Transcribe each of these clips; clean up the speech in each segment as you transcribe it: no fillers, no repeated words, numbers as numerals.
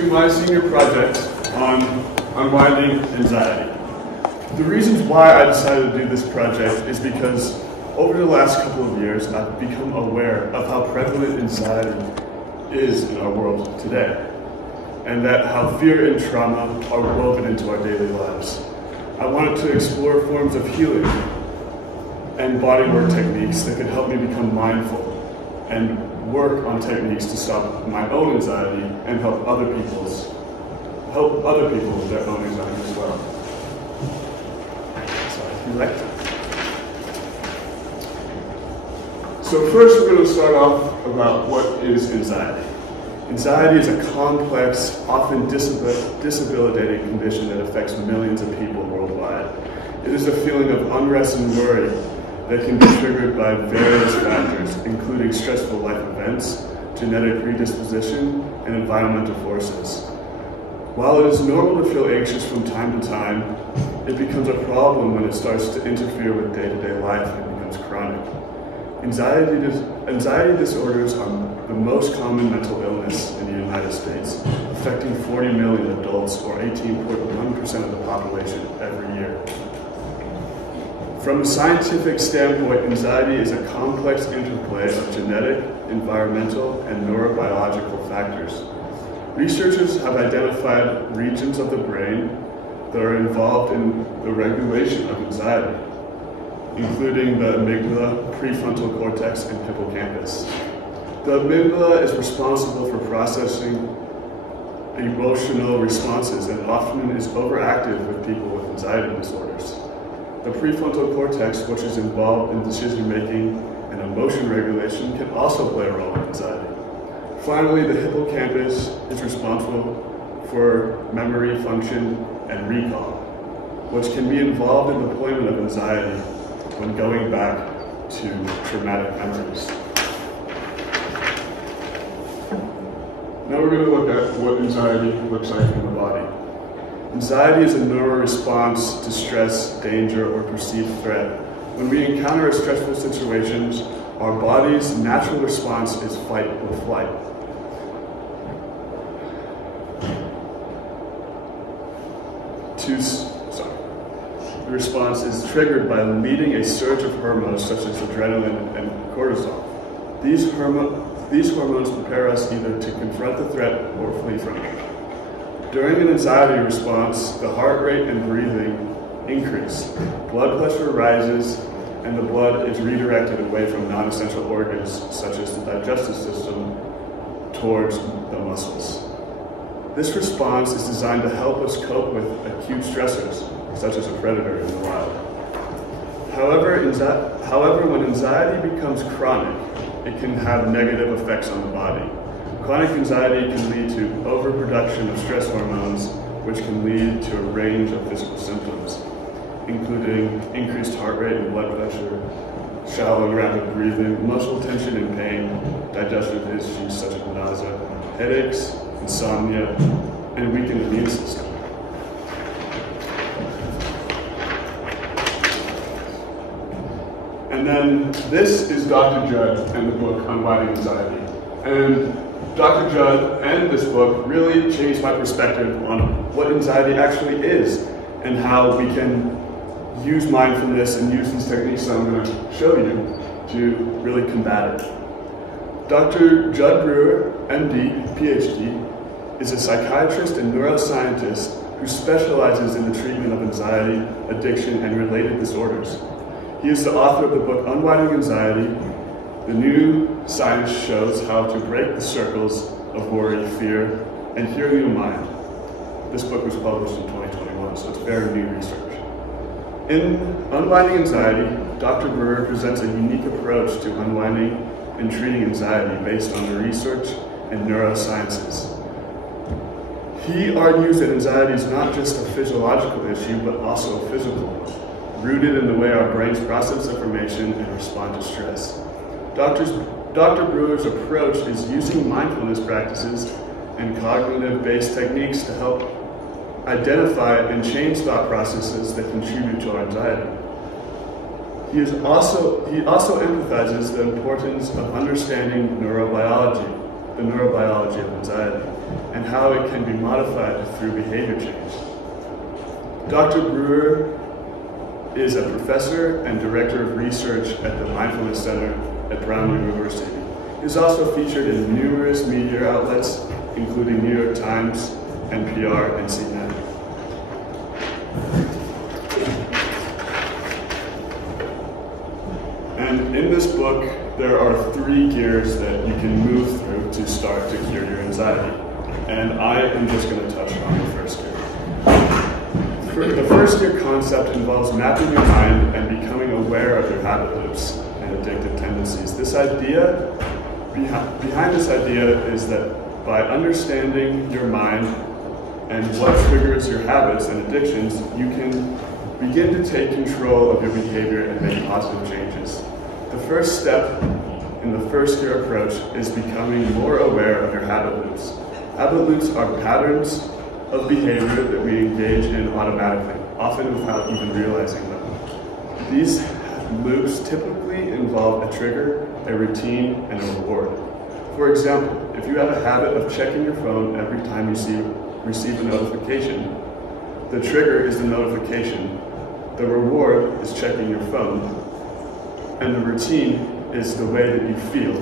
to my senior project on unwinding anxiety. The reasons why I decided to do this project is because over the last couple of years, I've become aware of how prevalent anxiety is in our world today, and that how fear and trauma are woven into our daily lives. I wanted to explore forms of healing and bodywork techniques that could help me become mindful and work on techniques to stop my own anxiety and help other people with their own anxiety as well. So first we're going to start off about what is anxiety. Anxiety is a complex, often disabilitating condition that affects millions of people worldwide. It is a feeling of unrest and worry that can be triggered by various factors, including stressful life events, genetic predisposition, and environmental forces. While it is normal to feel anxious from time to time, it becomes a problem when it starts to interfere with day-to-day life and becomes chronic. Anxiety disorders are the most common mental illness in the United States, affecting 40 million adults, or 18.1% of the population every year. From a scientific standpoint, anxiety is a complex interplay of genetic, environmental, and neurobiological factors. Researchers have identified regions of the brain that are involved in the regulation of anxiety, including the amygdala, prefrontal cortex, and hippocampus. The amygdala is responsible for processing emotional responses and often is overactive with people with anxiety disorders. The prefrontal cortex, which is involved in decision-making and emotion regulation, can also play a role in anxiety. Finally, the hippocampus is responsible for memory function and recall, which can be involved in the deployment of anxiety when going back to traumatic memories. Now we're going to look at what anxiety looks like in the body. Anxiety is a neural response to stress, danger, or perceived threat. When we encounter a stressful situation, our body's natural response is fight or flight. The response is triggered by leading a surge of hormones such as adrenaline and cortisol. These hormones prepare us either to confront the threat or flee from it. During an anxiety response, the heart rate and breathing increase, blood pressure rises, and the blood is redirected away from non-essential organs such as the digestive system towards the muscles. This response is designed to help us cope with acute stressors, such as a predator in the wild. However, when anxiety becomes chronic, it can have negative effects on the body. Chronic anxiety can lead to overproduction of stress hormones, which can lead to a range of physical symptoms, including increased heart rate and blood pressure, shallow and rapid breathing, muscle tension and pain, digestive issues such as nausea, headaches, insomnia, and weakened immune system. And then this is Dr. Judd and the book Unwinding Anxiety. And Dr. Judd and this book really changed my perspective on what anxiety actually is and how we can use mindfulness and use these techniques that I'm going to show you to really combat it. Dr. Judd Brewer, MD, PhD, is a psychiatrist and neuroscientist who specializes in the treatment of anxiety, addiction, and related disorders. He is the author of the book Unwinding Anxiety. The new science shows how to break the circles of worry, fear, and heal your mind. This book was published in 2021, so it's very new research. In Unwinding Anxiety, Dr. Brewer presents a unique approach to unwinding and treating anxiety based on the research and neurosciences. He argues that anxiety is not just a physiological issue, but also a physical one, rooted in the way our brains process information and respond to stress. Dr. Brewer's approach is using mindfulness practices and cognitive-based techniques to help identify and change thought processes that contribute to our anxiety. He also empathizes the importance of understanding the neurobiology of anxiety. and how it can be modified through behavior change. Dr. Brewer is a professor and director of research at the Mindfulness Center at Brown University. He's also featured in numerous media outlets, including New York Times, NPR, and CNN. And in this book, there are 3 gears that you can move through to start to cure your anxiety. And I am just going to touch on the first gear. The first gear concept involves mapping your mind and becoming aware of your habit loops and addictive tendencies. This idea, behind this idea is that by understanding your mind and what triggers your habits and addictions, you can begin to take control of your behavior and make positive changes. The first step in the first gear approach is becoming more aware of your habit loops. Habit loops are patterns of behavior that we engage in automatically, often without even realizing them. These loops typically involve a trigger, a routine, and a reward. For example, if you have a habit of checking your phone every time you receive a notification, the trigger is the notification, the reward is checking your phone, and the routine is the way that you feel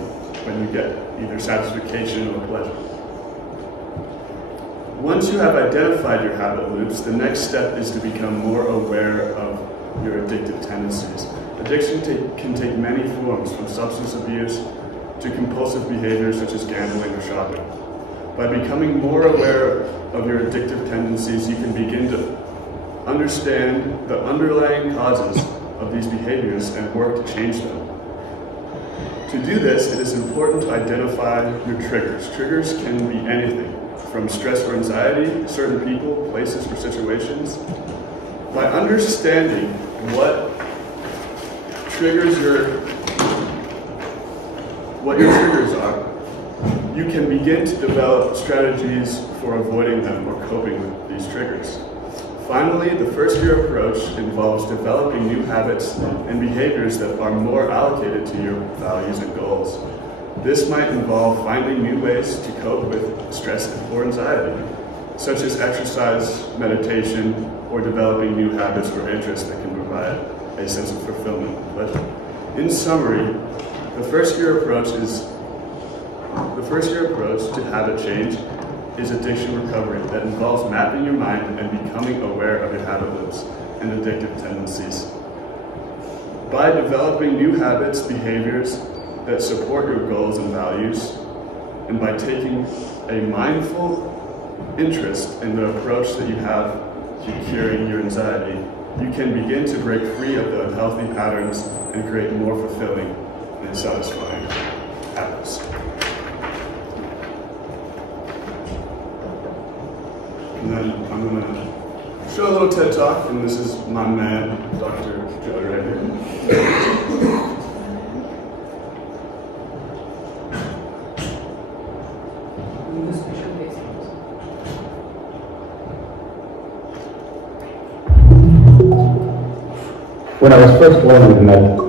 when you get either satisfaction or pleasure. Once you have identified your habit loops, the next step is to become more aware of your addictive tendencies. Addiction can take many forms, from substance abuse to compulsive behaviors such as gambling or shopping. By becoming more aware of your addictive tendencies, you can begin to understand the underlying causes of these behaviors and work to change them. To do this, it is important to identify your triggers. Triggers can be anything, from stress or anxiety, certain people, places, or situations. By understanding what your triggers are, you can begin to develop strategies for avoiding them or coping with these triggers. Finally, the first gear approach involves developing new habits and behaviors that are more allocated to your values and goals. This might involve finding new ways to cope with stress or anxiety, such as exercise, meditation, or developing new habits or interests that can provide a sense of fulfillment and pleasure. In summary, the first gear approach to habit change is addiction recovery that involves mapping your mind and becoming aware of your habit loops and addictive tendencies. By developing new habits, behaviors that support your goals and values, and by taking a mindful interest in the approach that you have to curing your anxiety, you can begin to break free of the unhealthy patterns and create more fulfilling and satisfying habits. And then I'm going to show a little TED Talk, and this is my man, Dr. Judd, right here. When I was first learning to meditate,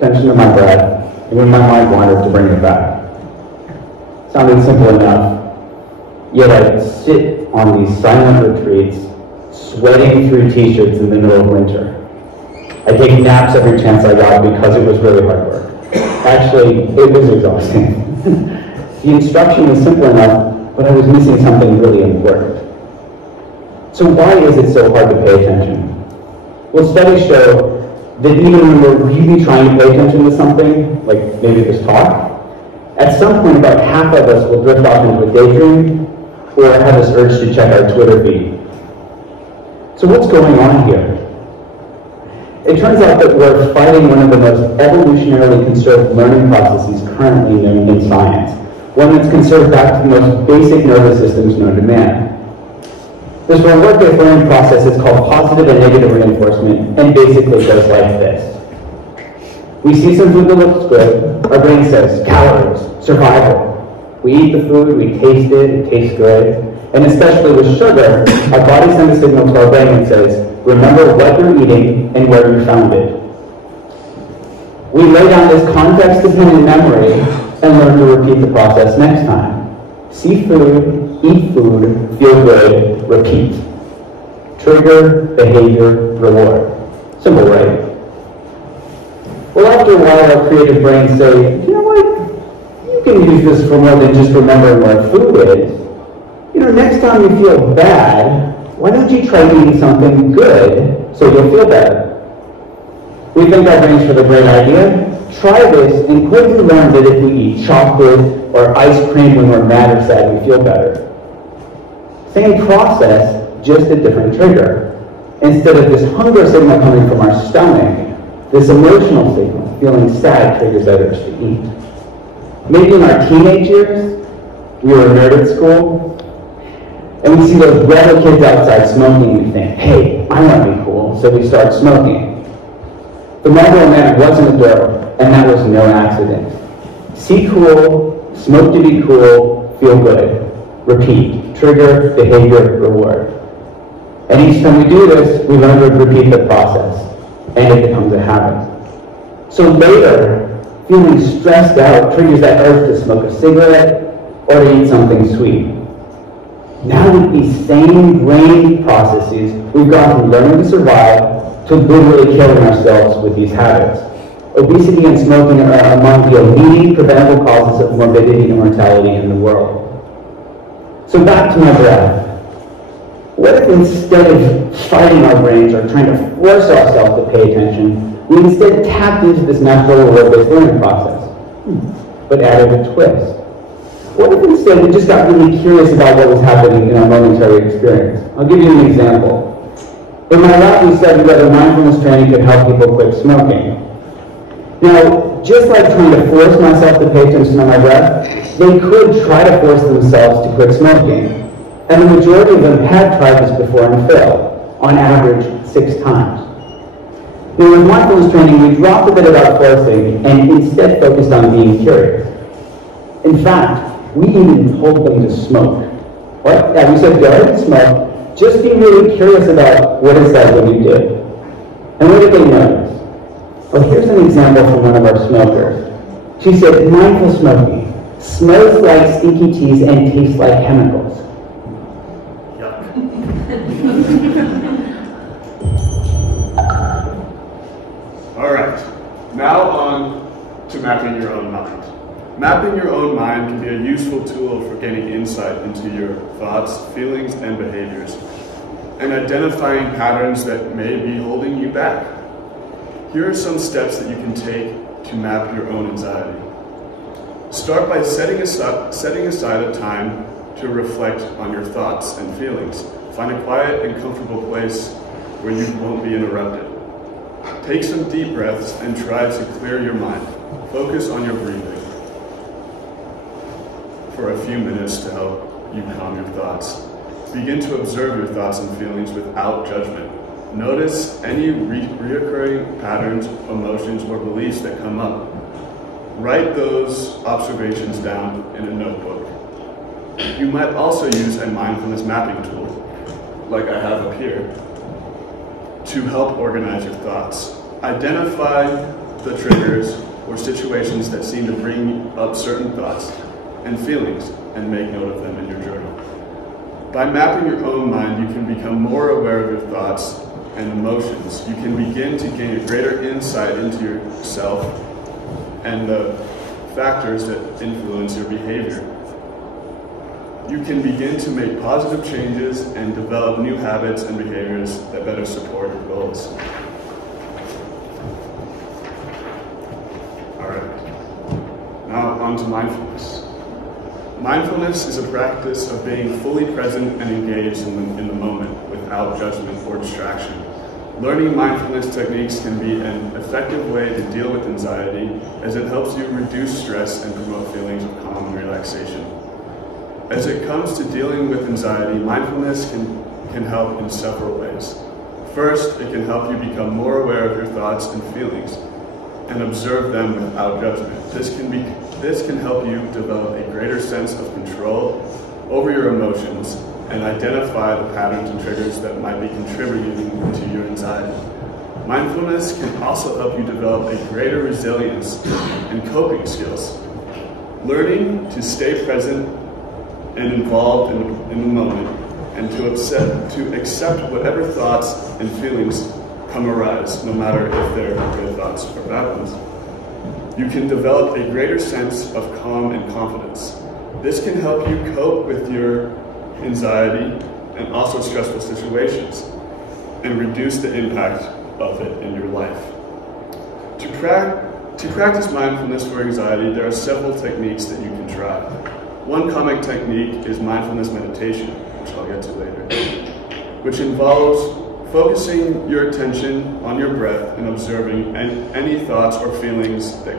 tension in my breath, and when my mind wandered to bring it back. Sounded simple enough, yet I'd sit on these silent retreats, sweating through t-shirts in the middle of winter. I'd take naps every chance I got because it was really hard work. Actually, it was exhausting. The instruction was simple enough, but I was missing something really important. So why is it so hard to pay attention? Well, studies show that even when we're really trying to pay attention to something, like maybe this talk, at some point about half of us will drift off into a daydream or have this urge to check our Twitter feed. So what's going on here? It turns out that we're fighting one of the most evolutionarily conserved learning processes currently known in science, one that's conserved back to the most basic nervous systems known to man. This reward-based learning process is called positive and negative reinforcement, and basically goes like this. We see some food that looks good, our brain says, calories, survival. We eat the food, we taste it tastes good, and especially with sugar, our body sends a signal to our brain that says, remember what you're eating and where you found it. We lay down this context-dependent memory and learn to repeat the process next time. See food, eat food, feel good, repeat. Trigger, behavior, reward. Simple, right? Well, after a while, our creative brains say, you know what? You can use this for more than just remembering what food is. You know, next time you feel bad, why don't you try eating something good so you'll feel better? We thank our brains for the great idea. Try this and quickly learn that if we eat chocolate or ice cream when we're mad or sad, we feel better. Same process, just a different trigger. Instead of this hunger signal coming from our stomach, this emotional signal, feeling sad, triggers that urge to eat. Maybe in our teenage years, we were a nerd at school, and we see those rebel kids outside smoking, and we think, hey, I want to be cool, so we start smoking. The Marlboro Man wasn't a girl, and that was no accident. See cool, smoke to be cool, feel good. Repeat, trigger, behavior, reward. And each time we do this, we learn to repeat the process, and it becomes a habit. So later, feeling stressed out triggers that urge to smoke a cigarette or to eat something sweet. Now with these same brain processes, we've gone from learning to survive to literally killing ourselves with these habits. Obesity and smoking are among the leading preventable causes of morbidity and mortality in the world. So back to my breath. What if instead of fighting our brains or trying to force ourselves to pay attention, we instead tapped into this natural reward-based learning process, but added a twist? What if instead we just got really curious about what was happening in our momentary experience? I'll give you an example. In my lab, we studied whether mindfulness training could help people quit smoking. Now, just like trying to force myself to pay attention to my breath, they could try to force themselves to quit smoking. And the majority of them had tried this before and failed, on average 6 times. Now, with mindfulness training, we dropped a bit about forcing and instead focused on being curious. In fact, we even told them to smoke. What? Yeah, we said, go ahead and smoke. Just be really curious about what it's like when you do. And what did they notice? Well, here's an example from one of our smokers. She said, mindful smoking smells like stinky teas and tastes like chemicals. Yuck. All right, now on to mapping your own mind. Mapping your own mind can be a useful tool for gaining insight into your thoughts, feelings, and behaviors, and identifying patterns that may be holding you back. Here are some steps that you can take to map your own anxiety. Start by setting aside a time to reflect on your thoughts and feelings. Find a quiet and comfortable place where you won't be interrupted. Take some deep breaths and try to clear your mind. Focus on your breathing for a few minutes to help you calm your thoughts. Begin to observe your thoughts and feelings without judgment. Notice any reoccurring patterns, emotions, or beliefs that come up. Write those observations down in a notebook. You might also use a mindfulness mapping tool, like I have up here, to help organize your thoughts. Identify the triggers or situations that seem to bring up certain thoughts and feelings, and make note of them in your journal. By mapping your own mind, you can become more aware of your thoughts and emotions. You can begin to gain a greater insight into yourself and the factors that influence your behavior. You can begin to make positive changes and develop new habits and behaviors that better support your goals. All right, now on to mindfulness. Mindfulness is a practice of being fully present and engaged in the moment without judgment or distraction. Learning mindfulness techniques can be an effective way to deal with anxiety, as it helps you reduce stress and promote feelings of calm and relaxation. As it comes to dealing with anxiety, mindfulness can help in several ways. First, it can help you become more aware of your thoughts and feelings and observe them without judgment. This can help you develop a greater sense of control over your emotions and identify the patterns and triggers that might be contributing to your anxiety. Mindfulness can also help you develop a greater resilience and coping skills. Learning to stay present and involved in the moment, and to accept whatever thoughts and feelings come arise, no matter if they're good thoughts or bad ones. You can develop a greater sense of calm and confidence. This can help you cope with your anxiety and also stressful situations, and reduce the impact of it in your life. To practice mindfulness for anxiety, there are several techniques that you can try. One common technique is mindfulness meditation, which I'll get to later, which involves focusing your attention on your breath and observing any thoughts or feelings that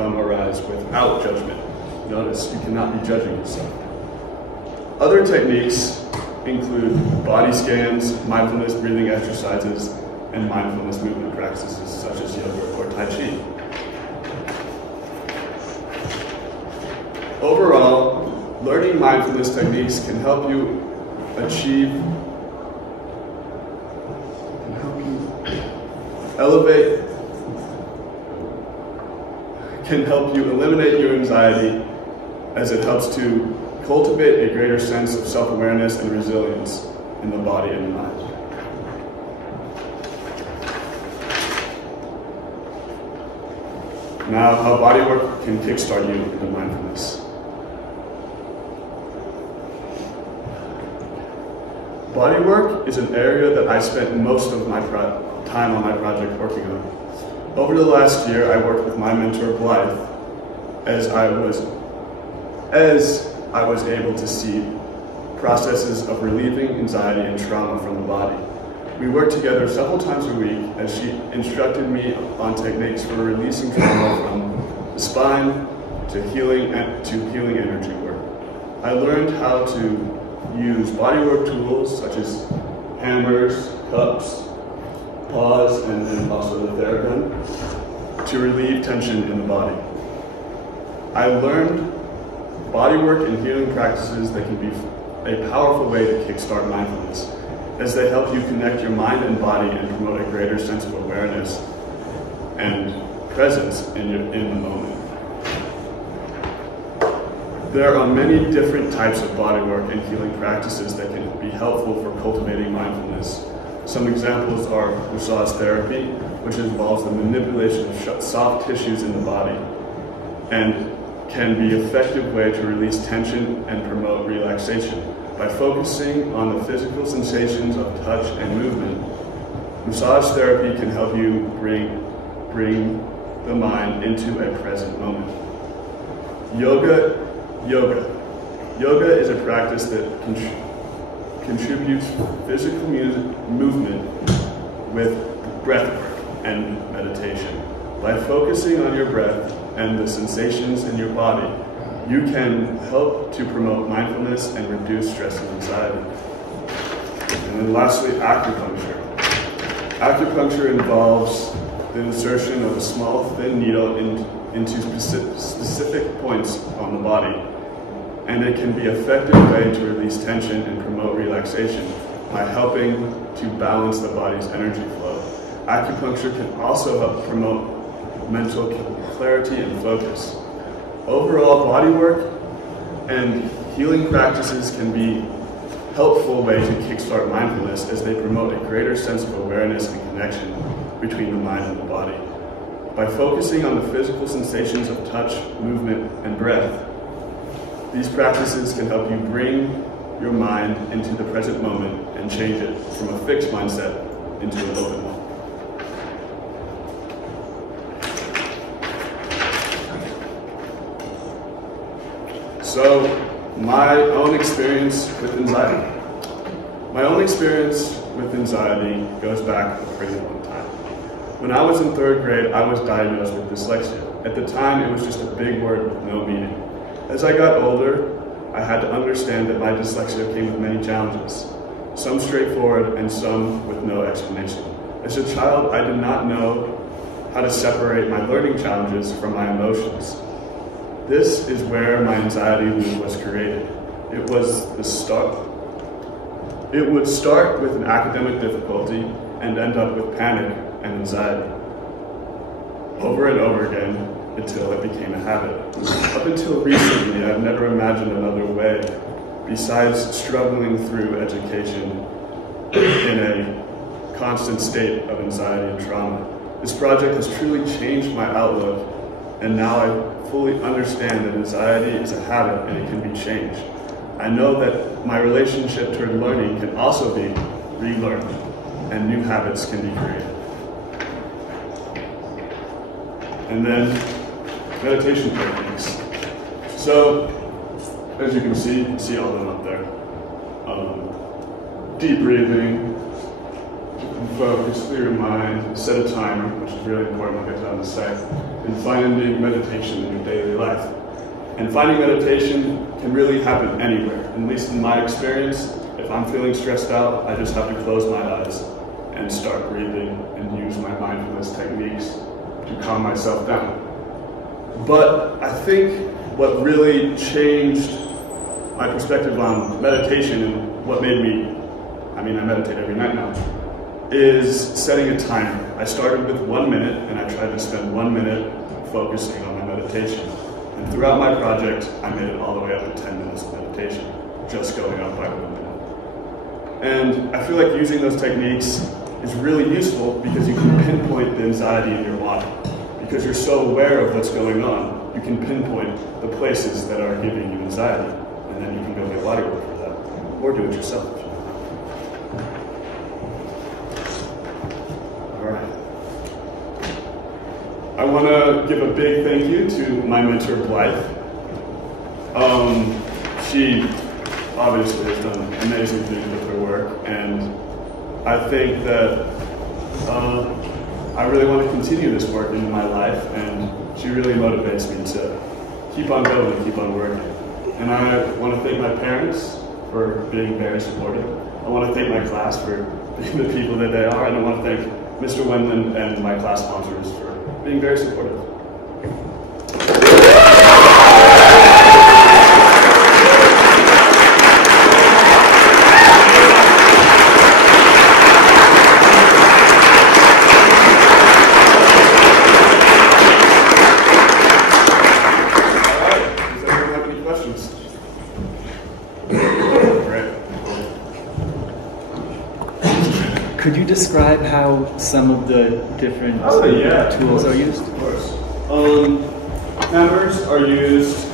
arise without judgment. Notice you cannot be judging yourself. Other techniques include body scans, mindfulness breathing exercises, and mindfulness movement practices such as yoga or Tai Chi. Overall, learning mindfulness techniques can help you eliminate your anxiety, as it helps to cultivate a greater sense of self-awareness and resilience in the body and mind. Now, how bodywork can kickstart you into mindfulness. Bodywork is an area that I spent most of my time on my project working on. Over the last year, I worked with my mentor, Blythe, as I was able to see processes of relieving anxiety and trauma from the body. We worked together several times a week as she instructed me on techniques for releasing trauma from the spine to healing energy work. I learned how to use bodywork tools such as hammers, cups, paws, and then also the Theragun to relieve tension in the body. I learned bodywork and healing practices that can be a powerful way to kickstart mindfulness, as they help you connect your mind and body and promote a greater sense of awareness and presence in the moment. There are many different types of bodywork and healing practices that can be helpful for cultivating mindfulness. Some examples are massage therapy, which involves the manipulation of soft tissues in the body and can be an effective way to release tension and promote relaxation. By focusing on the physical sensations of touch and movement, massage therapy can help you bring the mind into a present moment. Yoga is a practice that contributes physical movement with breathwork and meditation. By focusing on your breath and the sensations in your body, you can help to promote mindfulness and reduce stress and anxiety. And then lastly, acupuncture. Acupuncture involves the insertion of a small, thin needle into specific points on the body, and it can be an effective way to release tension and promote relaxation by helping to balance the body's energy flow. Acupuncture can also help promote mental clarity and focus. Overall, bodywork and healing practices can be a helpful way to kickstart mindfulness, as they promote a greater sense of awareness and connection between the mind and the body. By focusing on the physical sensations of touch, movement, and breath, these practices can help you bring your mind into the present moment and change it from a fixed mindset into an open one. So, my own experience with anxiety. My own experience with anxiety goes back a pretty long time. When I was in 3rd grade, I was diagnosed with dyslexia. At the time, it was just a big word with no meaning. As I got older, I had to understand that my dyslexia came with many challenges, some straightforward and some with no explanation. As a child, I did not know how to separate my learning challenges from my emotions. This is where my anxiety loop was created. It would start with an academic difficulty and end up with panic and anxiety, over and over again, until it became a habit. Up until recently, I've never imagined another way besides struggling through education in a constant state of anxiety and trauma. This project has truly changed my outlook, and now I fully understand that anxiety is a habit and it can be changed. I know that my relationship toward learning can also be relearned, and new habits can be created. And then meditation techniques. So, as you can see all of them up there. Deep breathing, focus, clear your mind, set a timer, which is really important, I'll get to that in a sec, and finding meditation in your daily life. And finding meditation can really happen anywhere. At least in my experience, if I'm feeling stressed out, I just have to close my eyes and start breathing and use my mindfulness techniques to calm myself down. But I think what really changed my perspective on meditation and what made me, I meditate every night now, is setting a timer. I started with 1 minute, and I tried to spend 1 minute focusing on my meditation. And throughout my project, I made it all the way up to 10 minutes of meditation, just going up by 1 minute. And I feel like using those techniques is really useful because you can pinpoint the anxiety in your body. Because you're so aware of what's going on, you can pinpoint the places that are giving you anxiety, and then you can go get body work for that, or do it yourself if you want. All right. I want to give a big thank you to my mentor, Blythe. She obviously has done amazing things with her work, and I think that I really want to continue this work in my life, and she really motivates me to keep on going and keep on working. And I want to thank my parents for being very supportive. I want to thank my class for being the people that they are, and I want to thank Mr. Wendland and my class sponsors for being very supportive. Could you describe how some of the different tools are used? Of course. Hammers are used.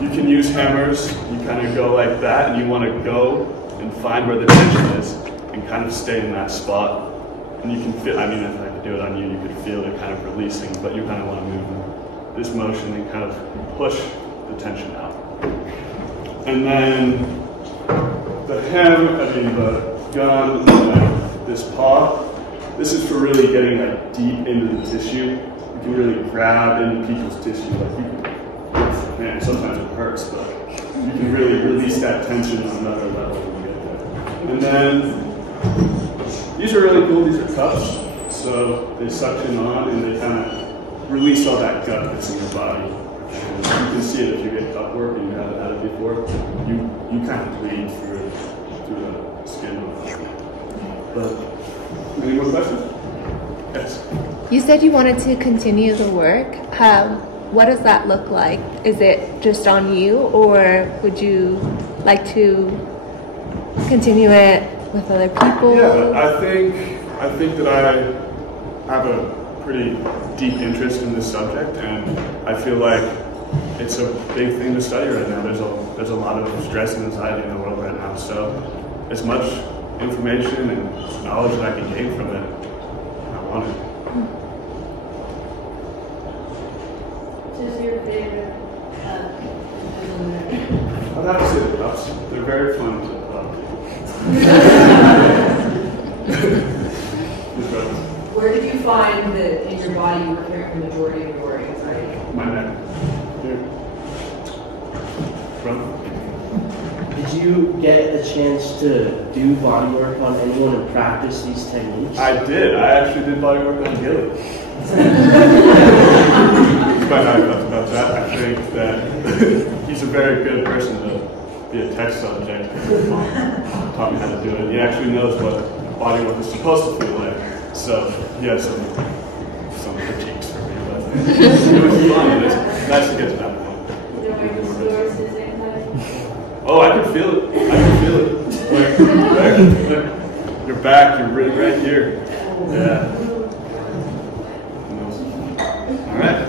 You can use hammers. You kind of go like that, and you want to go and find where the tension is, and kind of stay in that spot. And you can feel. I mean, if I could do it on you, you could feel it kind of releasing, but you kind of want to move this motion and kind of push the tension out. And then the gun, this paw, this is for really getting like deep into the tissue. You can really grab into people's tissue. Like you can, man, sometimes it hurts, but you can really release that tension on another level when you get there. And then these are really cool. These are cups, so they suction on and they kind of release all that gut that's in your body. And you can see it if you get cup work and you haven't had it before. You kind of bleed through the skin. But any more questions? Yes. You said you wanted to continue the work. What does that look like? Is it just on you, or would you like to continue it with other people? Yeah, I think that I have a pretty deep interest in this subject, and I feel like it's a big thing to study right now. There's a lot of stress and anxiety in the world right now, so as much information and knowledge that I can gain from it, I want it. Which is your favorite I'd have to say the cups. They're very fun to Where did you find that in your body you were carrying the majority of your anxiety? My neck. Here. Front. Did you get a chance to do body work on anyone and practice these techniques? I did. I actually did body work on Gilly. Quite happy about that. I think that he's a very good person to be a test subject. Taught me how to do it. He actually knows what body work is supposed to feel like. So he has some critiques for me, but it was fun. It's nice to get to that point. Oh, I can feel it. I can feel it. Look. Your back, you're right here. Yeah. All right.